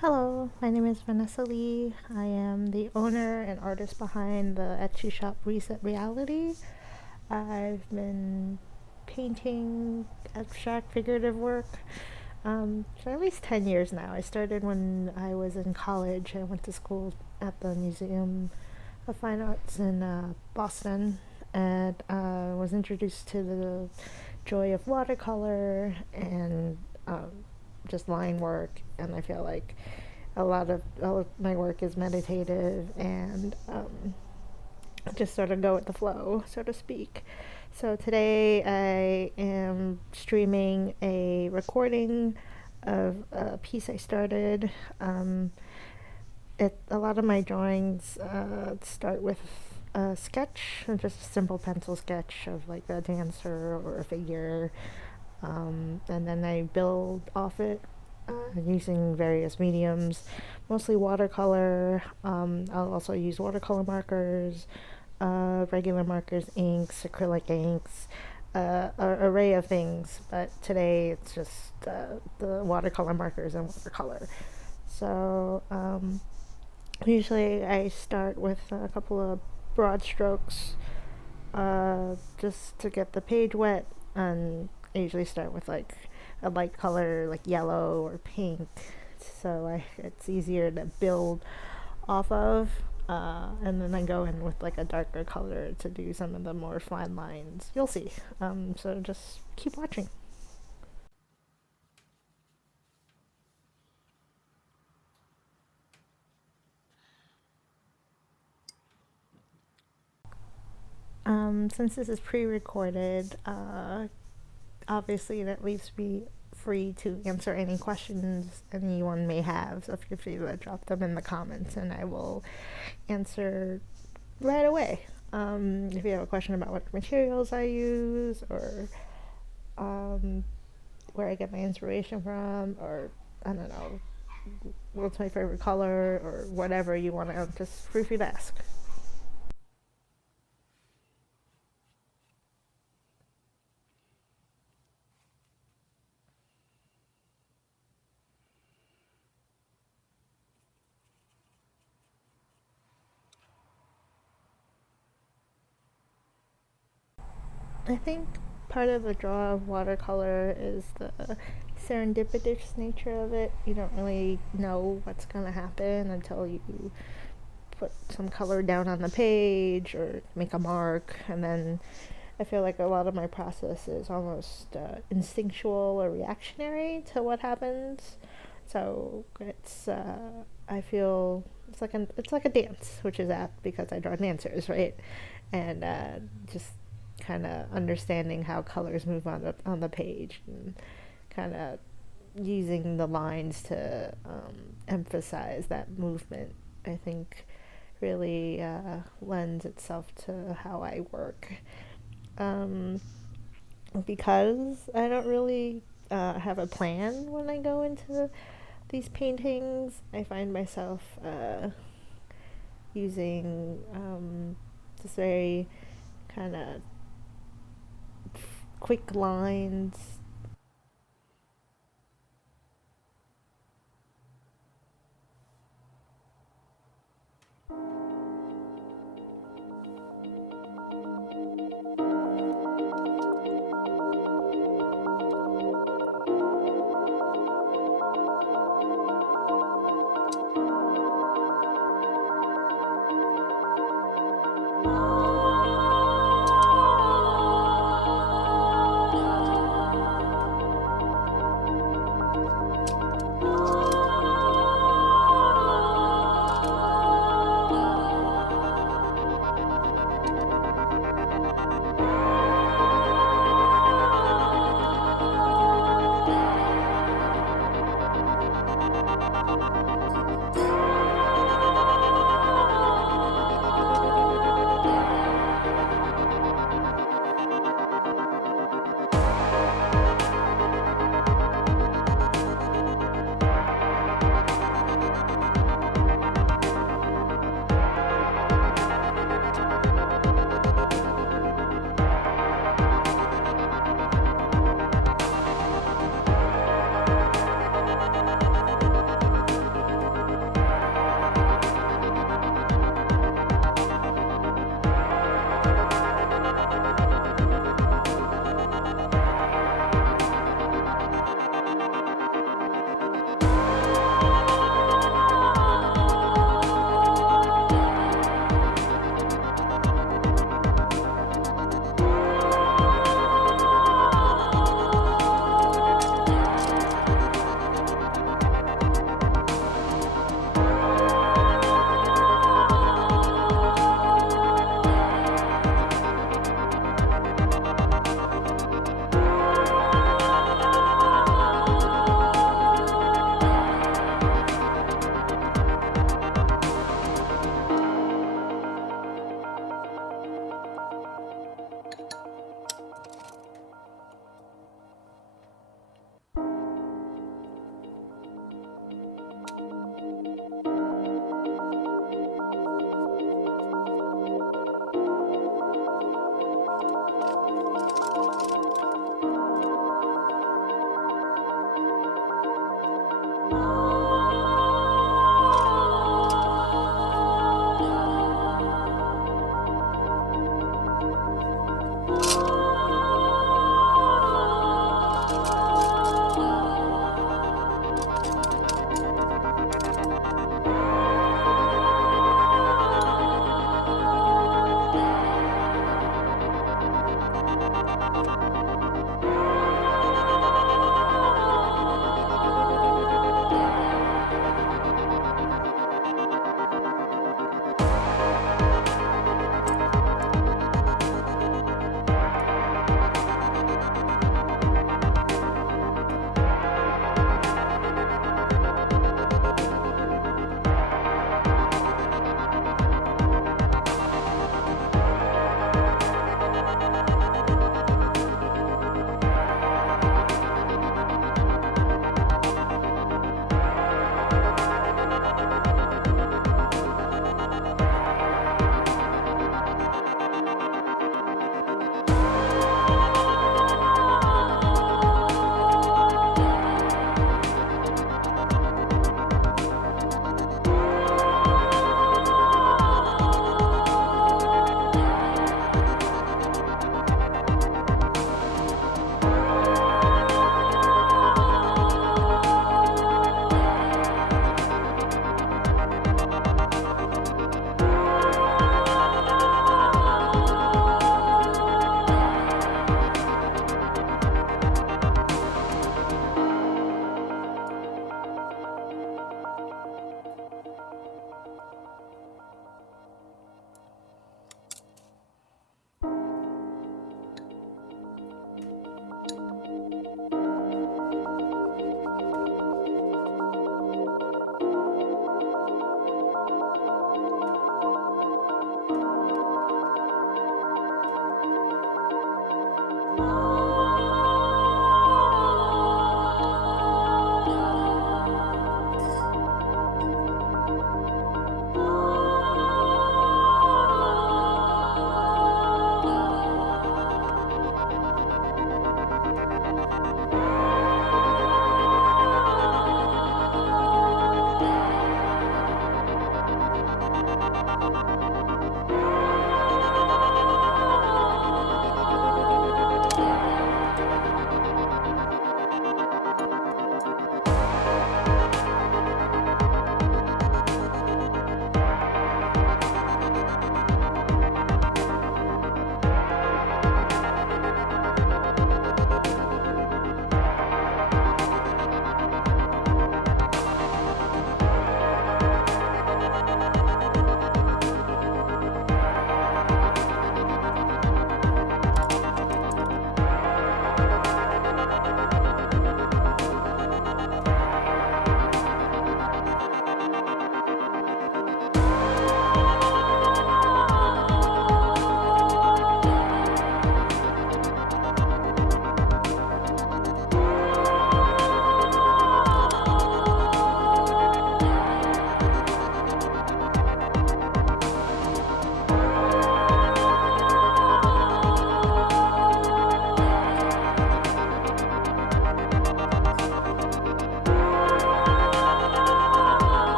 Hello, my name is Vanessa Lee. I am the owner and artist behind the Etsy shop Reset Reality. I've been painting abstract figurative work for at least 10 years now. I started when I was in college. I went to school at the Museum of Fine Arts in Boston and was introduced to the joy of watercolor and just line work. And I feel like all of my work is meditative and just sort of go with the flow, so to speak. So today I am streaming a recording of a piece I started. A lot of my drawings start with a sketch, just a simple pencil sketch of like a dancer or a figure, and then I build off it using various mediums, mostly watercolor. I'll also use watercolor markers, regular markers, inks, acrylic inks, an array of things. But today it's just the watercolor markers and watercolor. So usually I start with a couple of broad strokes just to get the page wet, and I usually start with like a light color like yellow or pink, so it's easier to build off of, and then I go in with like a darker color to do some of the more fine lines. You'll see. So just keep watching. Since this is pre-recorded, obviously that leaves me free to answer any questions anyone may have. So feel free to drop them in the comments and I will answer right away. If you have a question about what materials I use or where I get my inspiration from, or I don't know, what's my favorite color, or whatever you want to, just feel free to ask. I think part of the draw of watercolor is the serendipitous nature of it. You don't really know what's going to happen until you put some color down on the page or make a mark, and then I feel like a lot of my process is almost instinctual or reactionary to what happens. So I feel it's like a dance, which is apt because I draw dancers, right? And just kind of understanding how colors move on the page and kind of using the lines to emphasize that movement. I think really lends itself to how I work. Um, because I don't really have a plan when I go into these paintings, I find myself using just very kind of quick lines.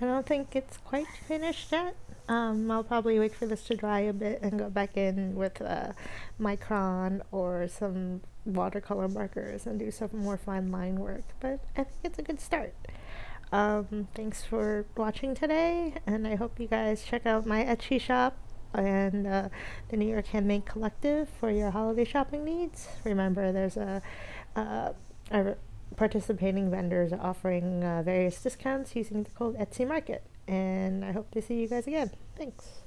I don't think it's quite finished yet. I'll probably wait for this to dry a bit and go back in with micron or some watercolor markers and do some more fine line work. But I think it's a good start. Thanks for watching today, and I hope you guys check out my Etsy shop and the New York Handmade Collective for your holiday shopping needs. Remember, there's uh, a participating vendors are offering various discounts using the code Etsy Market. And I hope to see you guys again. Thanks.